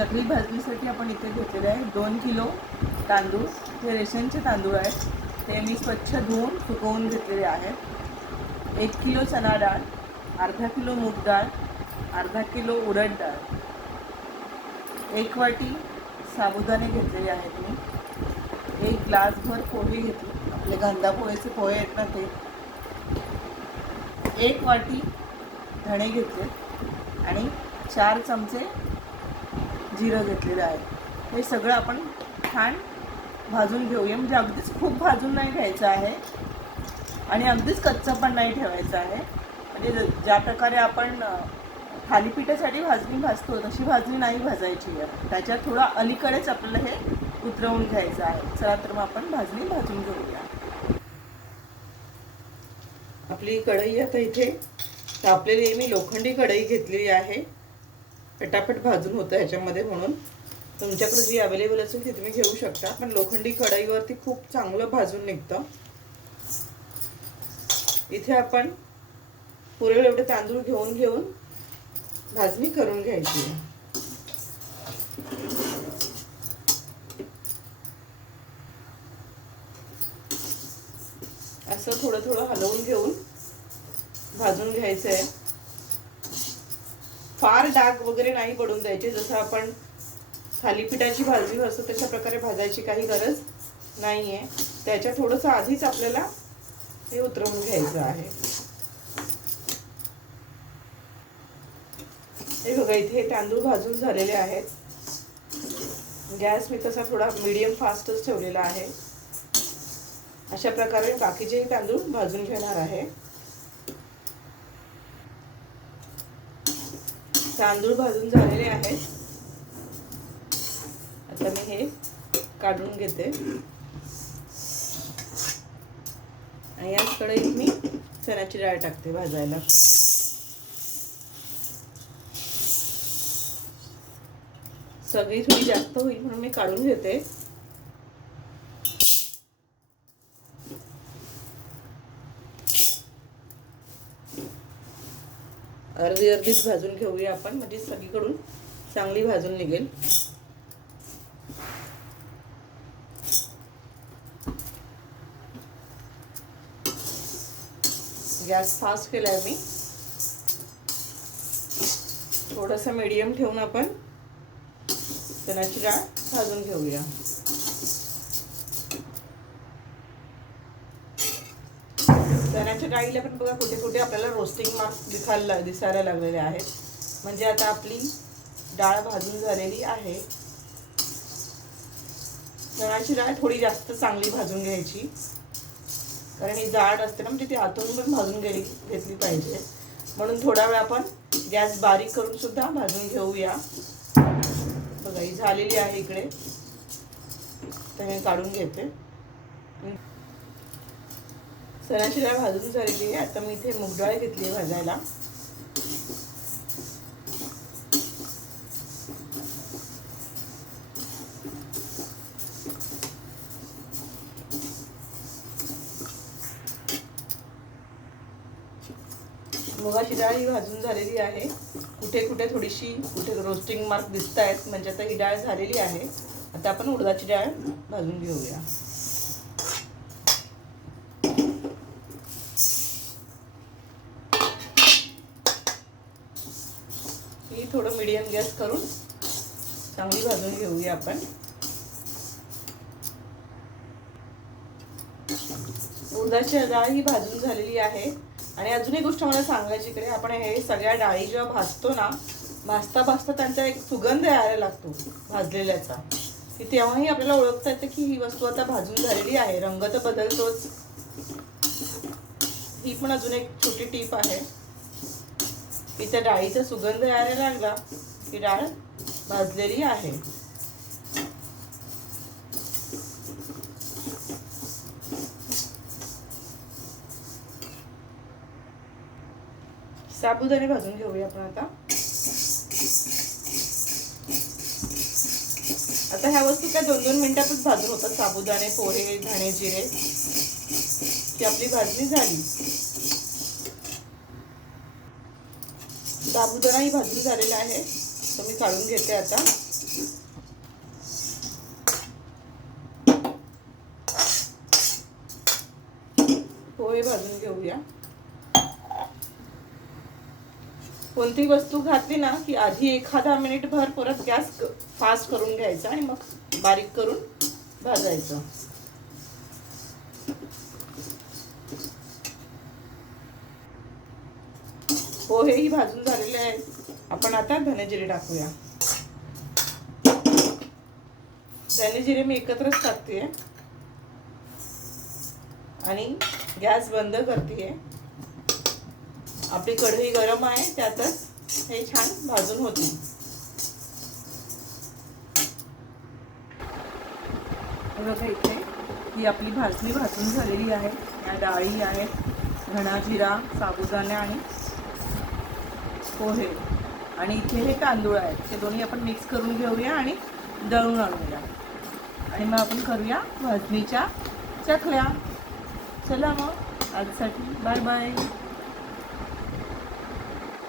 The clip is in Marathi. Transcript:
चकली भाजणीसाठी आपण इथे घेतलेले आहे दोन किलो तांदूळ. हे रेशनचे तांदूळ आहेत. ते मी स्वच्छ धुवून सुकवून घेतलेले आहेत. एक किलो चणा डाळ अर्धा किलो मूग डाळ अर्धा किलो उडद डाळ. एक वाटी साबुदाणे घेतलेले आहेत मी. एक ग्लासभर पोहे घेतले. आपले कांदा पोहेचे पोहे आहेत ना ते. एक वाटी धणे घेतले आणि चार चमचे जिरं घेतलेलं आहे. हे सगळं आपण छान भाजून घेऊया. म्हणजे अगदीच खूप भाजून नाही घ्यायचं आहे. आणि अगदीच कच्चं पण नाही ठेवायचं आहे. म्हणजे ज्या प्रकारे आपण थालीपीठासाठी भाजणी भाजतो तशी भाजणी नाही भाजायची आहे. त्याच्यात थोडा अलीकडेच आपल्याला हे उतरवून घ्यायचं आहे. चला तर मग आपण भाजणी भाजून घेऊया. आपली कढई आता इथे तापलेली मी लोखंडी कढई घेतलेली आहे. पटापट भाजून होतं ह्याच्यामध्ये म्हणून. तुमच्याकडे जी अवेलेबल असेल ती तुम्ही घेऊ शकता. पण लोखंडी कढईवरती खूप चांगलं भाजून निघतं. इथे आपण पुरेल एवढे तांदूळ घेऊन घेऊन भाजणी करून घ्यायची आहे. असं थोडं थोडं हलवून घेऊन भाजून घ्यायचं आहे. फार डाग वगैरे नाही पडून द्यायचे. जसं आपण थालीपीठाची भाजी असतो तशा प्रकारे भाजायची काही गरज नाही आहे त्याच्या थोडंसं आधीच आपल्याला हे उतरवून घ्यायचं आहे. हे बघा इथे तांदूळ भाजून झालेले आहेत. गॅस मी तसा थोडा मीडियम फास्टच ठेवलेला आहे. अशा प्रकारे बाकीचेही तांदूळ भाजून घेणार आहे. तांदूळ भाजून झालेले आहेत. आता मी हे काढून घेते. आणि याच कढईत मी चण्याची डाळ टाकते भाजायला. सगळी थोडी जास्त होईल म्हणून मी काढून घेते. अर्धी अर्धीच भाजून घेऊया आपण. म्हणजे सगळीकडून चांगली भाजून निघेल. गॅस फास्ट केलाय मी. थोडस मीडियम ठेवून आपण चण्याची डाळ भाजून घेऊया. चण्याच्या डाळीला पण बघा कुठे कुठे आपल्याला रोस्टिंग मार्क्स दिसायला दिसायला लागलेले आहेत. म्हणजे आता आपली डाळ भाजून झालेली आहे. चणाची डाळ थोडी जास्त चांगली भाजून घ्यायची. कारण ही जाड असते ना म्हणजे ती आतून पण भाजून गेली घेतली पाहिजे. म्हणून थोडा वेळ आपण गॅस बारीक करून सुद्धा भाजून घेऊया. बघा ही झालेली आहे इकडे. तर मी काढून घेते. चण्याची डाळ भाजून झालेली आहे. आता मी इथे मूग डाळ घेतली आहे भाजायला. मुगाची डाळ ही भाजून झालेली आहे. कुठे कुठे थोडीशी कुठे रोस्टिंग मार्क दिसत आहेत म्हणजे आता ही डाळ झालेली आहे. आता आपण उडदाची डाळ भाजून घेऊया. थोडं मीडियम गॅस करून चांगली भाजून घेऊया आपण. उडदाची डाळ ही भाजून झालेली आहे. आणि अजून एक गोष्ट मला सांगायची इकडे आपण हे सगळ्या डाळी जेव्हा भाजतो ना भाजता भाजता त्यांचा एक सुगंध यायला लागतो भाजलेल्याचा. की तेव्हाही आपल्याला ओळखता येतं की ही वस्तू आता भाजून झालेली आहे. रंग तर बदलतोच. ही पण अजून एक छोटी टीप आहे. इथे डाळीचा सुगंध यायला लागला. की डाळ भाजलेली आहे. साबुदाणे भाजून घेऊया आपण आता. आता ह्या वस्तू काय दोन दोन मिनिटातच भाजून होतात. साबुदाणे पोहे धणे जिरे. की आपली भाजणी झाली. साबुदाणाही भाजून झालेला आहे. तो मी काढून घेते आता. पोहे भाजून घेऊया. कोणती वस्तू घातली ना की आधी एखादा मिनिट भर परत गॅस फास्ट करून घ्यायचा आणि मग बारीक करून भाजायचं. पोहेही भाजून झालेले आहेत. आपण आता धनेजिरे टाकूया. धनेजिरे मी एकत्रच टाकते आणि गॅस बंद करते आपली कढई गरम आहे त्यातच हे छान भाजून होते. बघा इथे ही आपली भाजणी भाजून झालेली आहे. या डाळी आहेत धणा जिरा साबुदाणे आणि पोहे आणि इथे हे तांदूळ आहेत. ते दोन्ही आपण मिक्स करून घेऊया आणि दळून आणूया. आणि मग आपण करूया भाजणीच्या चकल्या. चला मग. आजसाठी बाय बाय.